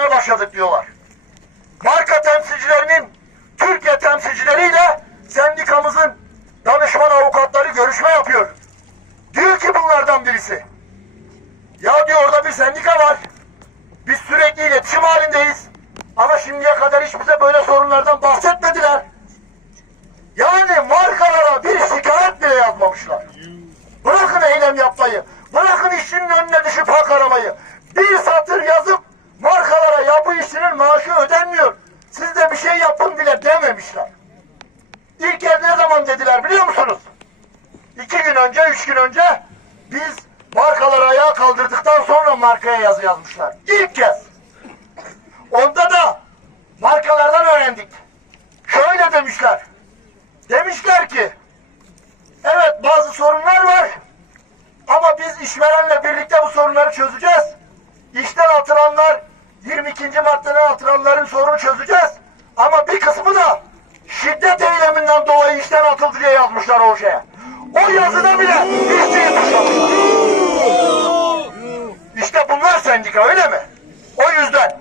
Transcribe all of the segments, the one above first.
görüşmeye başladık diyorlar. Marka temsilcilerinin Türkiye temsilcileriyle sendikamızın danışman avukatları görüşme yapıyor. Diyor ki bunlardan birisi. Ya diyor orada bir sendika var. Biz sürekli iletişim halindeyiz. Ama şimdiye kadar hiç bize böyle sorunlardan bahsetmediler. Yani markalara bir şikayet bile yazmamışlar. Bırakın eylem yapmayı. Bırakın işçinin önüne düşüp hak aramayı. Bir satır yazıp bu işçinin maaşı ödenmiyor. Siz de bir şey yapın bile dememişler. İlk kez ne zaman dediler biliyor musunuz? İki gün önce, üç gün önce biz markaları ayağa kaldırdıktan sonra markaya yazı yazmışlar. İlk kez. Onda da markalardan öğrendik. Şöyle demişler. Demişler ki evet bazı sorunlar var ama biz işverenle birlikte bu sorunları çözeceğiz. İşten atılanlar 22. maddeden atılanların sorunu çözeceğiz. Ama bir kısmı da şiddet eyleminden dolayı işten atıldı diye yazmışlar o şeye. O yazıda bile işçiyi suçlamışlar. İşte bunlar sendika öyle mi? O yüzden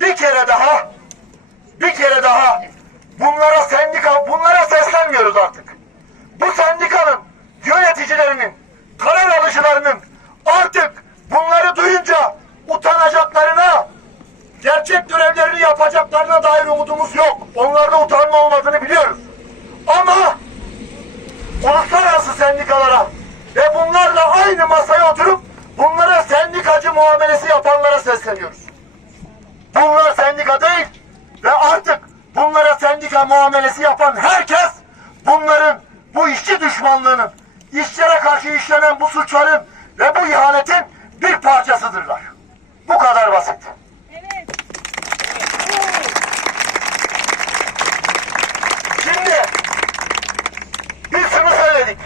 bir kere daha bir kere daha bunlara sendika bunlara seslenmiyoruz artık. Umudumuz yok. Onlarda utanma olmadığını biliyoruz. Ama uluslararası sendikalara ve bunlarla aynı masaya oturup bunlara sendikacı muamelesi yapanlara sesleniyoruz. Bunlar sendika değil ve artık bunlara sendika muamelesi yapan herkes bunların bu işçi düşmanlığının, işçilere karşı işlenen bu suçların ve bu ihanetin